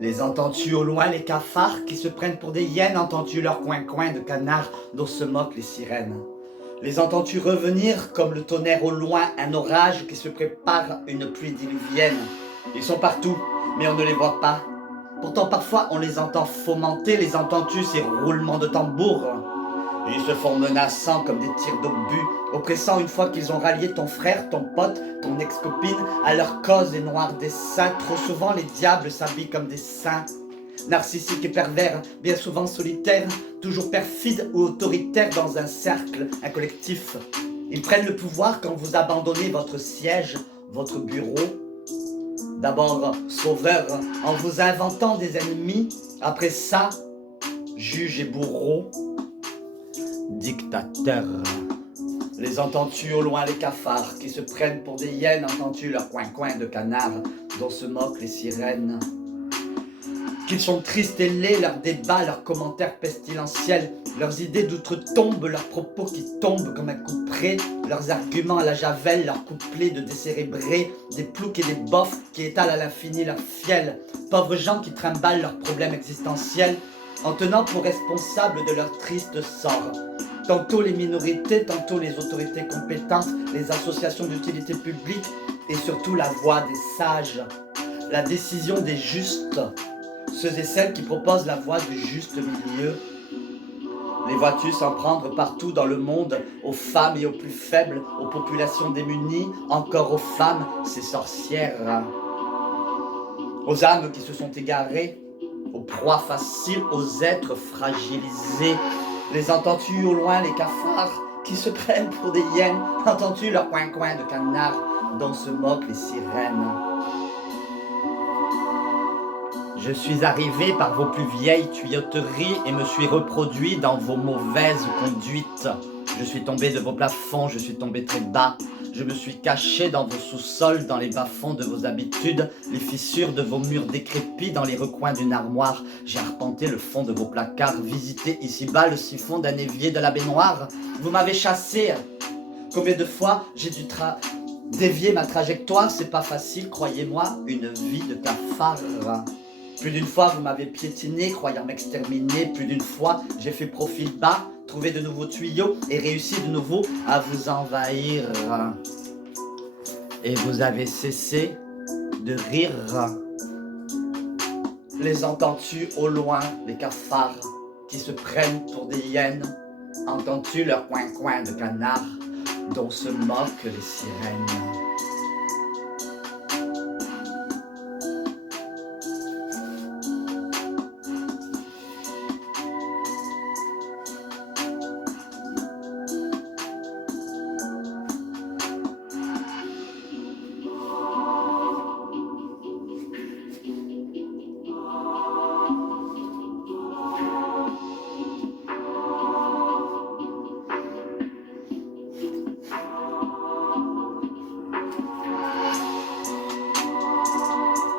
Les entends-tu au loin, les cafards qui se prennent pour des hyènes? Entends-tu leur coin-coin de canards dont se moquent les sirènes? Les entends-tu revenir comme le tonnerre au loin, un orage qui se prépare, une pluie diluvienne? Ils sont partout, mais on ne les voit pas. Pourtant parfois on les entend fomenter, les entends-tu ces roulements de tambour? Ils se font menaçants comme des tirs d'obus, oppressants une fois qu'ils ont rallié ton frère, ton pote, ton ex-copine à leur cause et noirs desseins. Trop souvent les diables s'habillent comme des saints. Narcissiques et pervers, bien souvent solitaires, toujours perfides ou autoritaires dans un cercle, un collectif. Ils prennent le pouvoir quand vous abandonnez votre siège, votre bureau. D'abord sauveur en vous inventant des ennemis, après ça, juge et bourreau. Dictateur. Les entends-tu au loin les cafards qui se prennent pour des hyènes? Entends-tu leur coin-coin de canards dont se moquent les sirènes? Qu'ils sont tristes et laids, leurs débats, leurs commentaires pestilentiels, leurs idées d'outre-tombe, leurs propos qui tombent comme un couperet, leurs arguments à la javel, leurs couplets de décérébrés, des ploucs et des bofs qui étalent à l'infini leurs fiels, pauvres gens qui trimballent leurs problèmes existentiels en tenant pour responsables de leur triste sort. Tantôt les minorités, tantôt les autorités compétentes, les associations d'utilité publique et surtout la voix des sages, la décision des justes, ceux et celles qui proposent la voie du juste milieu. Les vois-tu s'en prendre partout dans le monde, aux femmes et aux plus faibles, aux populations démunies, encore aux femmes, ces sorcières, aux âmes qui se sont égarées, aux proies faciles, aux êtres fragilisés. Les entends-tu au loin, les cafards qui se prennent pour des hyènes? Entends-tu leur coin-coin de canards dont se moquent les sirènes? Je suis arrivé par vos plus vieilles tuyauteries et me suis reproduit dans vos mauvaises conduites. Je suis tombé de vos plafonds, je suis tombé très bas. Je me suis caché dans vos sous-sols, dans les bas-fonds de vos habitudes, les fissures de vos murs décrépits, dans les recoins d'une armoire. J'ai arpenté le fond de vos placards, visité ici-bas le siphon d'un évier de la baignoire. Vous m'avez chassé. Combien de fois j'ai dû dévier ma trajectoire? C'est pas facile, croyez-moi, une vie de cafard. Plus d'une fois, vous m'avez piétiné, croyant m'exterminer. Plus d'une fois, j'ai fait profil bas, trouvé de nouveaux tuyaux et réussi de nouveau à vous envahir. Et vous avez cessé de rire. Les entends-tu au loin, les cafards qui se prennent pour des hyènes? Entends-tu leur coin-coin de canards dont se moquent les sirènes?